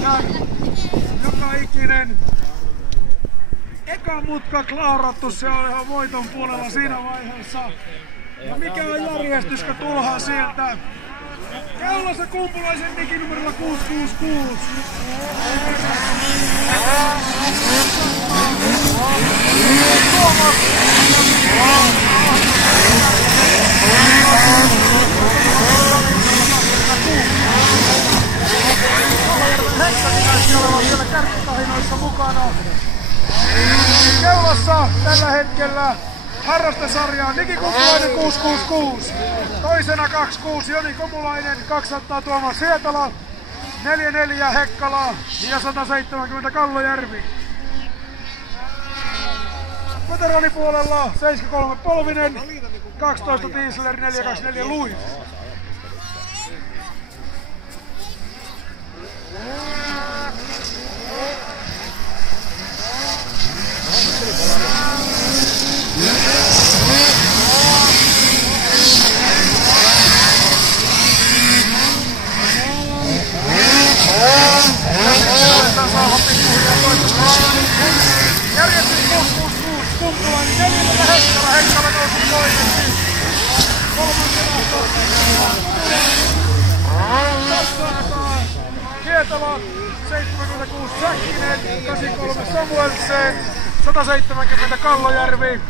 pelkästään joka ikinen eka mutka klaarattu, se on ihan voiton puolella siinä vaiheessa. Ja mikä on järjestyska tulhaa sieltä? Keulassa Kumpulaisen Niki numerolla 666. Näyttäisi olevan vielä kärkikahinoissa mukana. Keulassa tällä hetkellä harrastesarjaa Niki Kumpulainen 666. Toisena 26 Joni Komulainen, 200 Tuomas Hietala, 44 Hekkala ja 170 Kallojärvi. Veteraanipuolella 73 Polvinen, 12 Tiisler, 424 Luis. Järjestys 666, Kumpulainen 4 Hekkala, Hekkala nousi toiseksi. Hietala 76 Säkkinen, 83 Samuelsen, 170 Kallojärvi.